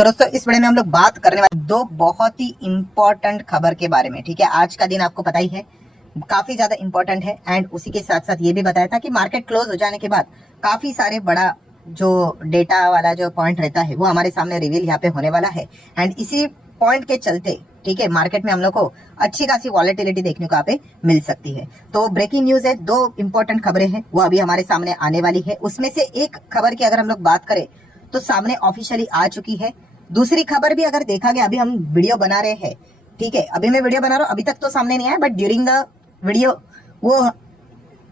सो दोस्तों इस वीडियो में हम लोग बात करने वाले दो बहुत ही इंपॉर्टेंट खबर के बारे में। ठीक है, आज का दिन आपको पता ही है काफी ज्यादा इंपॉर्टेंट है एंड उसी के साथ साथ ये भी बताया था कि मार्केट क्लोज हो जाने के बाद काफी सारे बड़ा जो डेटा वाला जो पॉइंट रहता है वो हमारे सामने रिवील यहाँ पे होने वाला है एंड इसी पॉइंट के चलते ठीक है मार्केट में हम लोग को अच्छी खासी वॉलेटिलिटी देखने को यहाँ पे मिल सकती है। तो ब्रेकिंग न्यूज है, दो इंपॉर्टेंट खबरें हैं वो अभी हमारे सामने आने वाली है। उसमें से एक खबर की अगर हम लोग बात करें तो सामने ऑफिशियली आ चुकी है। दूसरी खबर भी अगर देखा गया, अभी हम वीडियो बना रहे हैं, ठीक है अभी मैं वीडियो बना रहा हूँ, अभी तक तो सामने नहीं आया बट ड्यूरिंग द वीडियो वो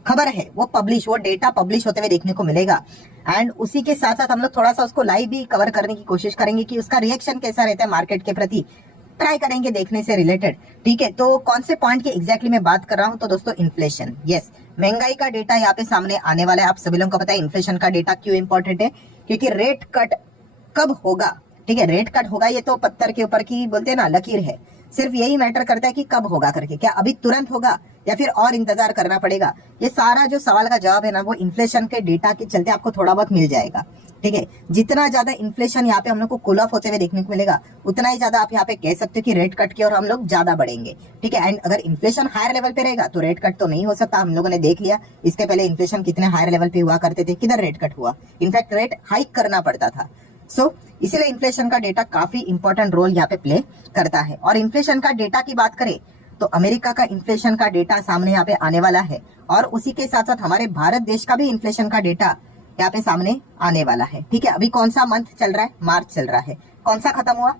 खबर है वो डेटा पब्लिश होते हुए देखने को मिलेगा एंड उसी के साथ साथ हम लोग थोड़ा सा उसको लाइव भी कवर करने की कोशिश करेंगे कि उसका रिएक्शन कैसा रहता है मार्केट के प्रति, ट्राई करेंगे देखने से रिलेटेड। ठीक है, तो कौन से पॉइंट की एग्जैक्टली मैं बात कर रहा हूं, तो दोस्तों इन्फ्लेशन, यस महंगाई का डेटा यहाँ पे सामने आने वाला है। आप सभी लोगों को पता है इन्फ्लेशन का डेटा क्यों इंपॉर्टेंट है, क्योंकि रेट कट कब होगा। ठीक है, रेट कट होगा ये तो पत्थर के ऊपर की बोलते हैं ना लकीर है, सिर्फ यही मैटर करता है कि कब होगा करके, क्या अभी तुरंत होगा या फिर और इंतजार करना पड़ेगा। ये सारा जो सवाल का जवाब है ना वो इन्फ्लेशन के डेटा के चलते आपको थोड़ा बहुत मिल जाएगा। ठीक है, जितना ज्यादा इन्फ्लेशन यहाँ पे हम लोग को कूल ऑफ होते हुए देखने को मिलेगा उतना ही ज्यादा आप यहाँ पे कह सकते हो कि रेट कट की और हम लोग ज्यादा बढ़ेंगे। ठीक है, एंड अगर इन्फ्लेशन हायर लेवल पे रहेगा तो रेट कट तो नहीं हो सकता। हम लोगों ने देख लिया इसके पहले इन्फ्लेशन कितने हायर लेवल पे हुआ करते थे, किधर रेट कट हुआ, इनफैक्ट रेट हाइक करना पड़ता था। सो इसीलिए इन्फ्लेशन का डेटा काफी इंपॉर्टेंट रोल यहाँ पे प्ले करता है। और इन्फ्लेशन का डेटा की बात करें तो अमेरिका का इन्फ्लेशन का डेटा सामने यहाँ पे आने वाला है और उसी के साथ साथ हमारे भारत देश का भी इन्फ्लेशन का डेटा यहाँ पे सामने आने वाला है। ठीक है, अभी कौन सा मंथ चल रहा है, मार्च चल रहा है, कौन सा खत्म हुआ,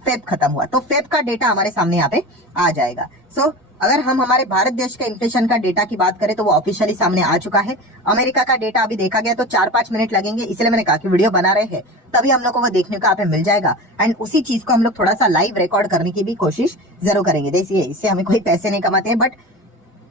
फेब खत्म हुआ, तो फेब का डेटा हमारे सामने यहाँ पे आ जाएगा। सो अगर हम हमारे भारत देश के इन्फ्लेशन का डेटा की बात करें तो वो ऑफिशियली सामने आ चुका है। अमेरिका का डेटा अभी देखा गया तो 4-5 मिनट लगेंगे, इसलिए मैंने कहा कि वीडियो बना रहे हैं तभी हम लोग को वो देखने को यहाँ पे मिल जाएगा एंड उसी चीज को हम लोग थोड़ा सा लाइव रिकॉर्ड करने की भी कोशिश जरूर करेंगे। देखिए इससे हमें कोई पैसे नहीं कमाते हैं बट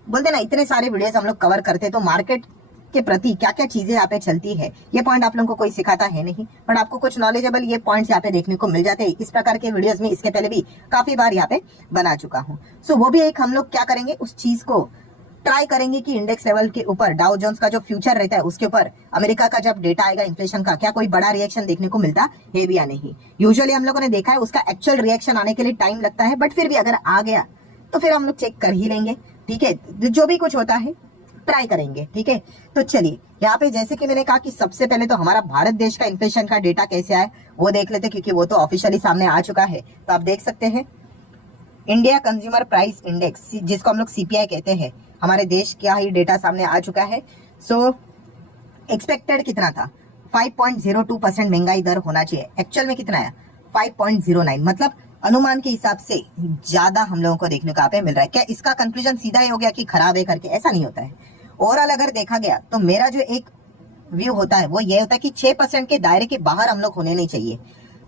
बोलते ना इतने सारे वीडियोस हम लोग कवर करते हैं तो मार्केट के प्रति क्या क्या चीजें यहाँ पे चलती है ये पॉइंट आप लोगों को कोई सिखाता है नहीं, बट आपको कुछ नॉलेजेबल ये पॉइंट्स यहाँ पे देखने को मिल जाते हैं। इस प्रकार के वीडियोस में इसके पहले भी काफी बार यहाँ पे बना चुका हूँ। सो वो भी एक हम लोग क्या करेंगे, उस चीज को ट्राई करेंगे कि इंडेक्स लेवल के ऊपर डाउ जोन्स का जो फ्यूचर रहता है उसके ऊपर अमेरिका का जब डेटा आएगा इन्फ्लेशन का, क्या कोई बड़ा रिएक्शन देखने को मिलता है भी या नहीं। यूजुअली हम लोगों ने देखा है उसका एक्चुअल रिएक्शन आने के लिए टाइम लगता है, बट फिर भी अगर आ गया तो फिर हम लोग चेक कर ही लेंगे। ठीक है, जो भी कुछ होता है ट्राई करेंगे। ठीक है, तो चलिए यहाँ पे जैसे कि मैंने कहा कि सबसे पहले तो हमारा भारत देश का इन्फ्लेशन का डेटा कैसे आए वो देख लेते, क्योंकि वो तो ऑफिशियली सामने आ चुका है। तो आप देख सकते हैं इंडिया कंज्यूमर प्राइस इंडेक्स जिसको हम लोग सीपीआई कहते हैं, हमारे देश का ही डेटा सामने आ चुका है। सो एक्सपेक्टेड कितना था, 5.02% महंगाई दर होना चाहिए, एक्चुअल में कितना आया 5.09, मतलब अनुमान के हिसाब से ज्यादा हम लोगों को देखने को यहाँ पे मिल रहा है। क्या इसका कंक्लूजन सीधा ही हो गया कि खराब है करके, ऐसा नहीं होता है। ओवरऑल अगर देखा गया तो मेरा जो एक व्यू होता है वो ये होता है कि 6% के दायरे के बाहर हम लोग होने नहीं चाहिए,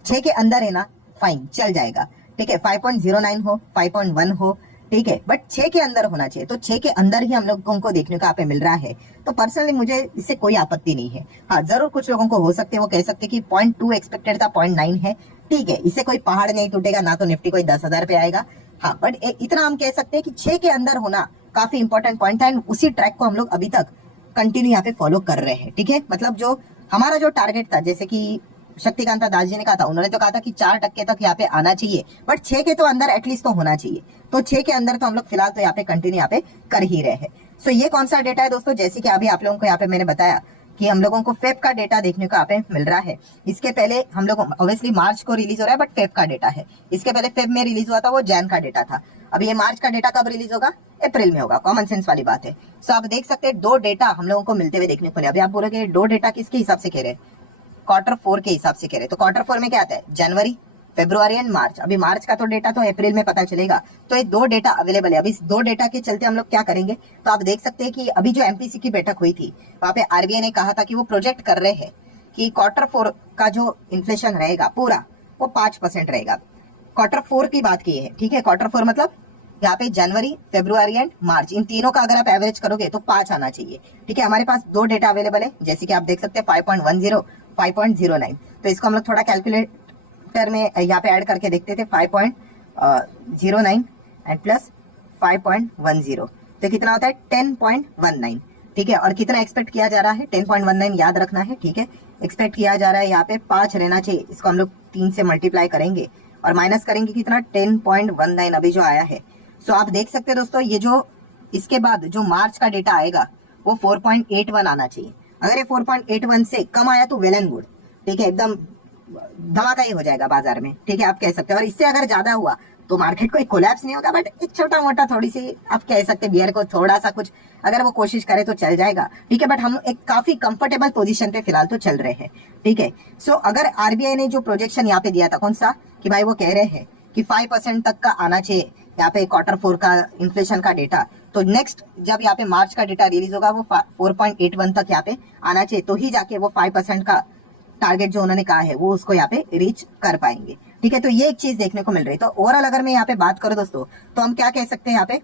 6 के अंदर है ना फाइन चल जाएगा। ठीक है, 5.09 हो 5.1 हो ठीक है, बट 6 के अंदर होना चाहिए, तो 6 के अंदर ही हम लोगों को देखने को यहाँ पे मिल रहा है। तो पर्सनली मुझे इससे कोई आपत्ति नहीं है। हाँ जरूर कुछ लोगों को हो सकते हैं वो कह सकते हैं कि 0.2 एक्सपेक्टेड था 0.9 है, ठीक है इससे कोई पहाड़ नहीं टूटेगा, ना तो निफ्टी कोई 10,000 पे आएगा। हाँ बट इतना हम कह सकते हैं कि 6 के अंदर होना काफी इंपॉर्टेंट पॉइंट है एंड उसी ट्रैक को हम लोग अभी तक कंटिन्यू यहाँ पे फॉलो कर रहे हैं। ठीक है, मतलब जो हमारा जो टारगेट था, जैसे कि शक्तिकांता दास जी ने कहा था, उन्होंने तो कहा था कि 4% तक यहाँ पे आना चाहिए, बट 6 के तो अंदर एटलीस्ट तो होना चाहिए। तो 6 के अंदर तो हम लोग फिलहाल तो यहाँ पे कंटिन्यू यहाँ पे कर ही रहे हैं। सो ये कौन सा डेटा है दोस्तों, जैसे कि अभी आप लोगों को यहाँ पे मैंने बताया कि हम लोगों को फेब का डेटा देखने को यहाँ पे मिल रहा है। इसके पहले हम लोग ऑब्वियसली मार्च को रिलीज हो रहा है बट फेब का डेटा है, इसके पहले फेब में रिलीज हुआ था वो जैन का डेटा था। अभी ये मार्च का डेटा कब रिलीज होगा, अप्रैल में होगा, कॉमन सेंस वाली बात है। सो आप देख सकते हैं 2 डेटा हम लोगों को मिलते हुए देखने को मिले। अभी आप बोलोगे 2 डेटा किसके हिसाब से कह रहे हैं, Q4 के हिसाब से कह रहे, तो Q4 में क्या आता है, जनवरी, फरवरी एंड मार्च। अभी मार्च का तो डेटा तो अप्रैल में पता चलेगा, तो ये 2 डेटा अवेलेबल है। अभी इस 2 डेटा के चलते हम लोग क्या करेंगे, तो आप देख सकते हैं कि अभी जो एमपीसी की बैठक हुई थी वहां पे आरबीआई ने कहा था कि वो प्रोजेक्ट कर रहे हैं कि Q4 का जो इन्फ्लेशन रहेगा पूरा वो 5% रहेगा। Q4 की बात की है, ठीक है, Q4 मतलब यहाँ पे जनवरी, फरवरी एंड मार्च, इन तीनों का अगर आप एवरेज करोगे तो 5 आना चाहिए। ठीक है, हमारे पास 2 डेटा अवेलेबल है, जैसे कि आप देख सकते हैं 5.10, 5.09। तो इसको हम लोग थोड़ा कैलकुलेटर में यहाँ पे ऐड करके देखते थे, 5.09 एंड प्लस 5.10 तो कितना होता है 10.19। ठीक है। और कितना एक्सपेक्ट किया जा रहा है 10.19 याद रखना है, ठीक है। एक्सपेक्ट किया जा रहा है यहाँ पे 5 रहना चाहिए, इसको हम लोग 3 से मल्टीप्लाई करेंगे और माइनस करेंगे कितना 10.19 अभी जो आया है। सो आप देख सकते हैं दोस्तों, ये जो इसके बाद जो मार्च का डेटा आएगा वो 4.81 आना चाहिए। अगर ये 4.81 से कम आया तो वेल एंड गुड, ठीक है, एकदम धमाका ही हो जाएगा बाजार में, ठीक है, आप कह सकते हैं। और इससे अगर ज्यादा हुआ तो मार्केट को एक कोलैप्स नहीं होगा, बट एक छोटा मोटा थोड़ी सी आप कह सकते हैं बियर को थोड़ा सा कुछ अगर वो कोशिश करे तो चल जाएगा, ठीक है। बट हम एक काफी कंफर्टेबल पोजीशन पे फिलहाल तो चल रहे हैं, ठीक है। सो अगर आरबीआई ने जो प्रोजेक्शन यहाँ पे दिया था, कौन सा, कि भाई वो कह रहे हैं कि 5% तक का आना चाहिए यहाँ पे Q4 का इन्फ्लेशन का डेटा, तो नेक्स्ट जब यहाँ पे मार्च का डेटा रिलीज होगा वो 4.81 तक यहाँ पे आना चाहिए, तो ही जाके वो 5% का टारगेट जो उन्होंने कहा है वो उसको यहाँ पे रीच कर पाएंगे, ठीक है। तो ये एक चीज देखने को मिल रही है। तो ओवरऑल अगर मैं यहाँ पे बात करूं दोस्तों, तो हम क्या कह सकते हैं यहाँ पे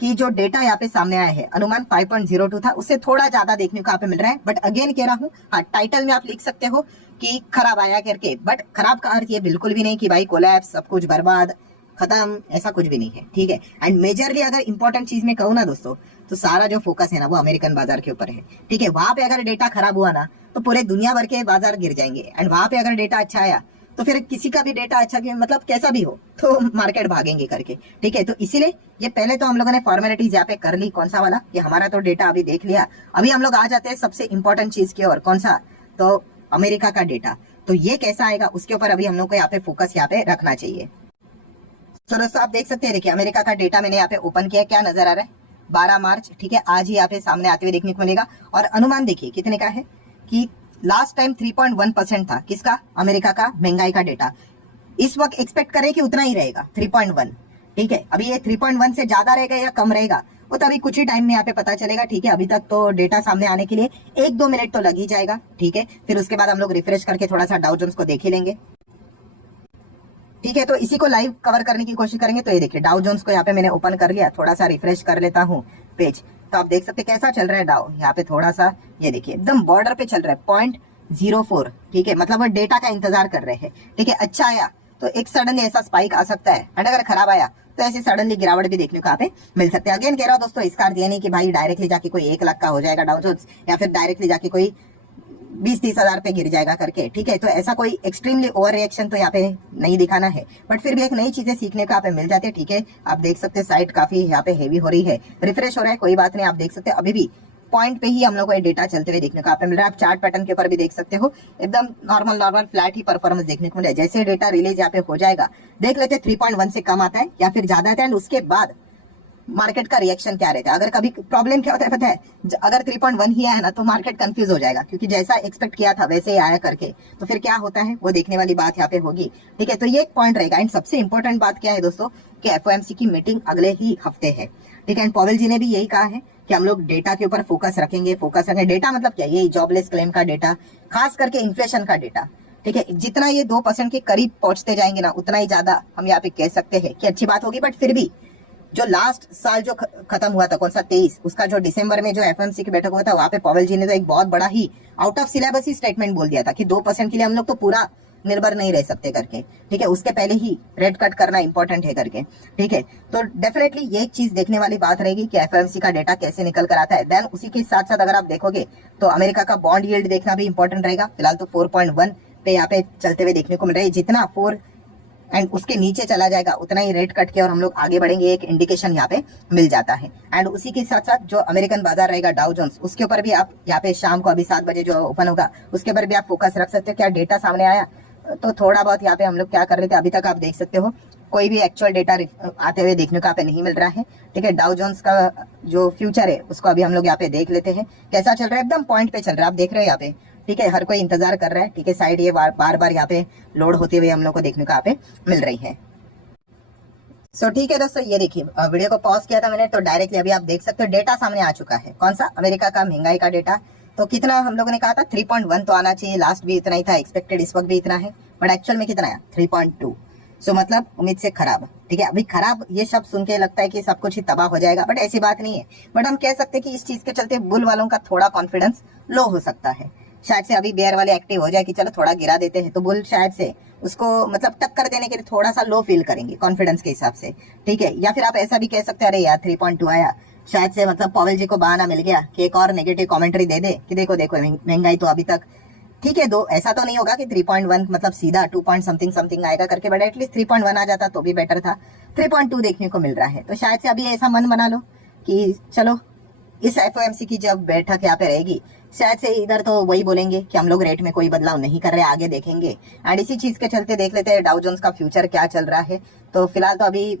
कि जो डेटा यहाँ पे सामने आया है अनुमान 5.02 था, उससे थोड़ा ज्यादा देखने को यहाँ पे मिल रहा है। बट अगेन कह रहा हूँ, हाँ, टाइटल में आप लिख सकते हो कि खराब आया करके, बट खराब का अर्थ ये बिल्कुल भी नहीं कि भाई कोलैप्स, सब कुछ बर्बाद, खत्म, ऐसा कुछ भी नहीं है, ठीक है। एंड मेजरली अगर इंपॉर्टेंट चीज में कहूँ ना दोस्तों, तो सारा जो फोकस है ना वो अमेरिकन बाजार के ऊपर है, ठीक है। वहां पे अगर डेटा खराब हुआ ना तो पूरे दुनिया भर के बाजार गिर जाएंगे, एंड वहां पे अगर डेटा अच्छा आया तो फिर किसी का भी डेटा अच्छा, मतलब कैसा भी हो तो मार्केट भागेंगे करके, ठीक है। तो इसीलिए ये पहले तो हम लोगों ने फॉर्मेलिटीज यहाँ पे कर ली, कौन सा वाला, कि हमारा तो डेटा अभी देख लिया। अभी हम लोग आ जाते हैं सबसे इंपॉर्टेंट चीज की ओर, कौन सा, तो अमेरिका का डेटा। तो ये कैसा आएगा उसके ऊपर अभी हम लोग को यहाँ पे फोकस यहाँ पे रखना चाहिए। तो दोस्तों आप देख सकते हैं, देखिए अमेरिका का डेटा मैंने यहाँ पे ओपन किया, क्या नजर आ रहा है, 12 मार्च, ठीक है, आज ही यहाँ पे सामने आते हुए देखने को मिलेगा। और अनुमान देखिए कितने का है कि लास्ट टाइम 3.1% था, किसका, अमेरिका का महंगाई का डेटा। इस वक्त एक्सपेक्ट करें कि उतना ही रहेगा 3.1, ठीक है। अभी ये 3.1 से ज्यादा रहेगा या कम रहेगा वो तो अभी कुछ ही टाइम में यहाँ पे पता चलेगा, ठीक है। अभी तक तो डेटा सामने आने के लिए 1-2 मिनट तो लग ही जाएगा, ठीक है। फिर उसके बाद हम लोग रिफ्रेश करके थोड़ा सा डाउ जोन्स को देख ही लेंगे, ठीक है। तो इसी को लाइव कवर करने की कोशिश करेंगे। तो ये देखिए डाउ जोन्स को यहाँ पे मैंने ओपन कर लिया, थोड़ा सा रिफ्रेश कर लेता हूँ पेज, तो आप देख सकते हैं कैसा चल रहा है डाउ। यहाँ पे थोड़ा सा ये देखिए एकदम बॉर्डर पे चल रहा है 0.04, ठीक है, मतलब वो डेटा का इंतजार कर रहे हैं, ठीक है। अच्छा आया तो एक सडनली ऐसा स्पाइक आ सकता है, एंड अगर खराब आया तो ऐसे सडनली गिरावट भी देखने को यहाँ पे मिल सकते हैं। अगेन कह रहा हूँ दोस्तों, इसका अर्थ ये नहीं कि भाई डायरेक्टली जाके कोई 1 लाख का हो जाएगा डाउ जोन्स, या फिर डायरेक्टली जाके कोई 20-30 हजार पे गिर जाएगा करके, ठीक है। तो ऐसा कोई एक्सट्रीमली ओवर रिएक्शन तो यहाँ पे नहीं दिखाना है, बट फिर भी एक नई चीजें सीखने को यहाँ पे मिल जाती है, ठीक है। आप देख सकते हैं साइट काफी यहाँ पे हेवी हो रही है, रिफ्रेश हो रहा है, कोई बात नहीं। आप देख सकते हैं अभी भी पॉइंट पे ही हम लोग को ये डेटा चलते हुए देखने को यहाँ पे मिल रहा है। आप चार्ट पैटर्न के ऊपर भी देख सकते हो, एकदम नॉर्मल फ्लैट ही परफॉर्मेंस देखने को मिल रहा है। जैसे डेटा रिलीज यहाँ पे हो जाएगा, देख लेते हैं 3.1 से कम आता है या फिर ज्यादा आता है, एंड उसके बाद मार्केट का रिएक्शन क्या रहता है। अगर कभी प्रॉब्लम क्या होता है पता है, अगर 3.1 ही आया ना तो मार्केट कंफ्यूज हो जाएगा, क्योंकि जैसा एक्सपेक्ट किया था वैसे ही आया करके, तो फिर क्या होता है वो देखने वाली बात यहाँ पे होगी, ठीक है। तो ये एक पॉइंट रहेगा। एंड सबसे इंपॉर्टेंट बात क्या है दोस्तों, कि एफओएमसी की मीटिंग अगले ही हफ्ते है, ठीक है। एंड पॉवेल जी ने भी यही कहा है कि हम लोग डेटा के ऊपर फोकस रखेंगे। डेटा मतलब क्या, यही जॉबलेस क्लेम का डेटा, खास करके इन्फ्लेशन का डेटा, ठीक है। जितना ये 2% के करीब पहुंचते जाएंगे ना, उतना ही ज्यादा हम यहाँ पे कह सकते हैं कि अच्छी बात होगी। बट फिर भी जो लास्ट साल जो खत्म हुआ था, कौन सा 23, उसका जो दिसंबर में जो एफएमसी की बैठक हुआ था, वहां पे पॉवेल जी ने तो एक बहुत बड़ा ही आउट ऑफ सिलेबस ही स्टेटमेंट बोल दिया था कि 2% के लिए हम लोग तो पूरा निर्भर नहीं रह सकते करके, ठीक है। उसके पहले ही रेट कट करना इंपॉर्टेंट है करके, ठीक है। तो डेफिनेटली ये एक चीज देखने वाली बात रहेगी कि एफओएमसी का डेटा कैसे निकल कर आता है। देन उसी के साथ साथ अगर आप देखोगे तो अमेरिका का बॉन्ड यील्ड देखना भी इंपॉर्टेंट रहेगा। फिलहाल तो 4.1 पे यहाँ पे चलते हुए देखने को मिल रहा है। जितना 4 एंड उसके नीचे चला जाएगा उतना ही रेट कट के और हम लोग आगे बढ़ेंगे, एक इंडिकेशन यहाँ पे मिल जाता है। एंड उसी के साथ साथ जो अमेरिकन बाजार रहेगा डाउ जोन्स, उसके ऊपर भी आप यहाँ पे शाम को अभी 7 बजे जो ओपन होगा उसके ऊपर भी आप फोकस रख सकते हो। क्या डेटा सामने आया तो थोड़ा बहुत यहाँ पे हम लोग क्या कर रहे थे, अभी तक आप देख सकते हो कोई भी एक्चुअल डेटा आते हुए देखने को यहाँ पे नहीं मिल रहा है, ठीक है। डाउ जोन्स का जो फ्यूचर है उसको अभी हम लोग यहाँ पे देख लेते हैं कैसा चल रहा है। एकदम पॉइंट पे चल रहा है, आप देख रहे हो यहाँ पे, ठीक है। हर कोई इंतजार कर रहा है, ठीक है। साइड ये बार बार यहाँ पे लोड होते हुए हम लोग को देखने को यहाँ पे मिल रही है। सो ठीक है दोस्तों, ये देखिए वीडियो को पॉज किया था मैंने, तो डायरेक्टली अभी आप देख सकते हो डेटा सामने आ चुका है। कौन सा, अमेरिका का महंगाई का डेटा। तो कितना हम लोगों ने कहा था 3.1 तो आना चाहिए, लास्ट भी इतना ही था, एक्सपेक्टेड इस वक्त भी इतना है, बट एक्चुअल में कितना आया 3.2। सो मतलब उम्मीद से खराब, ठीक है। अभी खराब ये शब्द सुन के लगता है कि सब कुछ ही तबाह हो जाएगा, बट ऐसी बात नहीं है। बट हम कह सकते हैं कि इस चीज के चलते बुल वालों का थोड़ा कॉन्फिडेंस लो हो सकता है। शायद से अभी बेयर वाले एक्टिव हो जाए कि चलो थोड़ा गिरा देते हैं, तो बुल शायद से उसको मतलब टक्कर देने के लिए थोड़ा सा लो फील करेंगे कॉन्फिडेंस के हिसाब से, ठीक है। या फिर आप ऐसा भी कह सकते हैं अरे यार 3.2 आया शायद से मतलब पॉवेल जी को बहाना मिल गया कि एक और नेगेटिव कमेंट्री दे दे कि देखो देखो महंगाई तो अभी तक ठीक है, दो ऐसा तो नहीं होगा कि 3.1 मतलब सीधा 2 पॉइंट समथिंग समथिंग आएगा करके, बट एटलीस्ट 3.1 आ जाता तो भी बेटर था। 3.2 देखने को मिल रहा है, तो शायद से अभी ऐसा मन बना लो कि चलो इस एफओएमसी की जब बैठक यहाँ पे रहेगी, शायद से इधर तो वही बोलेंगे कि हम लोग रेट में कोई बदलाव नहीं कर रहे, आगे देखेंगे। एंड इसी चीज के चलते देख लेते हैं डाउ जोन्स का फ्यूचर क्या चल रहा है। तो फिलहाल तो अभी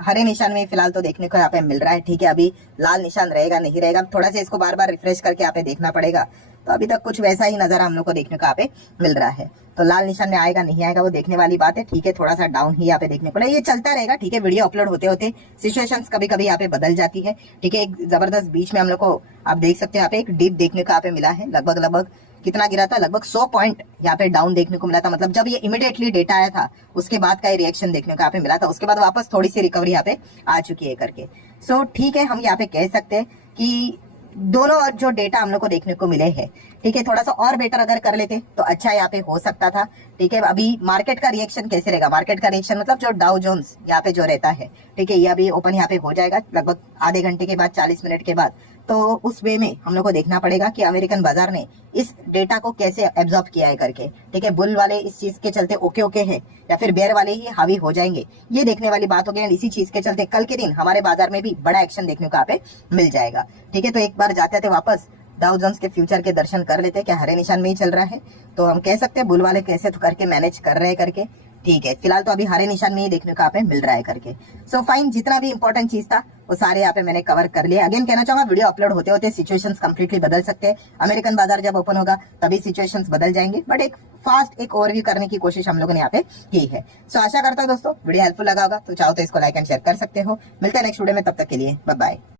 हरे निशान में फिलहाल तो देखने को यहाँ पे मिल रहा है, ठीक है। अभी लाल निशान रहेगा नहीं रहेगा, थोड़ा सा इसको बार बार रिफ्रेश करके यहाँ पे देखना पड़ेगा। तो अभी तक कुछ वैसा ही नजर हम लोग को देखने को यहाँ पे मिल रहा है। तो लाल निशान में आएगा नहीं आएगा वो देखने वाली बात है, ठीक है। थोड़ा सा डाउन ही यहाँ पे देखने को, ये चलता रहेगा, ठीक है। वीडियो अपलोड होते होते सिचुएशंस कभी कभी यहाँ पे बदल जाती है, ठीक है। एक जबरदस्त बीच में हम लोग को आप देख सकते हैं यहाँ पे एक डीप देखने को यहाँ पे मिला है। लगभग कितना गिरा था, लगभग 100 पॉइंट यहाँ पे डाउन देखने को मिला था। मतलब जब ये इमीडिएटली डेटा आया था उसके बाद का ये रिएक्शन देखने को यहाँ पे मिला था, उसके बाद वापस थोड़ी सी रिकवरी यहाँ पे आ चुकी है करके। सो ठीक है, हम यहाँ पे कह सकते हैं कि दोनों जो डेटा हम लोग को देखने को मिले हैं, ठीक है, थोड़ा सा और बेटर अगर कर लेते तो अच्छा यहाँ पे हो सकता था, ठीक है। अभी मार्केट का रिएक्शन कैसे रहेगा, मार्केट का रिएक्शन मतलब जो डाउ जोन्स यहाँ पे जो रहता है, ठीक है, ये अभी ओपन यहाँ पे हो जाएगा लगभग आधे घंटे के बाद, 40 मिनट के बाद। तो उस वे में हम लोग को देखना पड़ेगा कि अमेरिकन बाजार ने इस डेटा को कैसे एब्जॉर्ब किया है करके, ठीक है। बुल वाले इस चीज के चलते ओके ओके है या फिर बेयर वाले ही हावी हो जाएंगे, ये देखने वाली बात होगी। एंड इसी चीज के चलते कल के दिन हमारे बाजार में भी बड़ा एक्शन देखने को यहाँ पे मिल जाएगा, ठीक है। तो एक बार जाते थे वापस डाउ जोन्स के फ्यूचर के दर्शन कर लेते हैं, क्या हरे निशान में ही चल रहा है, तो हम कह सकते हैं बुल वाले कैसे तो करके मैनेज कर रहे हैं करके, ठीक है। फिलहाल तो अभी हरे निशान में ही देखने को यहाँ पे मिल रहा है करके। सो फाइन, जितना भी इंपॉर्टेंट चीज था वो सारे यहाँ पे मैंने कवर कर लिया। अगेन कहना चाहूंगा वीडियो अपलोड होते होते सिचुएशंस कंप्लीटली बदल सकते हैं। अमेरिकन बाजार जब ओपन होगा तभी सिचुएशंस बदल जाएंगे, बट एक फास्ट एक ओवरव्यू करने की कोशिश हम लोगों ने यहाँ पे की है। सो आशा करता हूँ दोस्तों वीडियो हेल्पफुल लगा होगा, तो चाहो तो इसको लाइक एंड शेयर कर सकते हो। मिलते हैं नेक्स्ट वीडियो में, तब तक के लिए बाय बाय।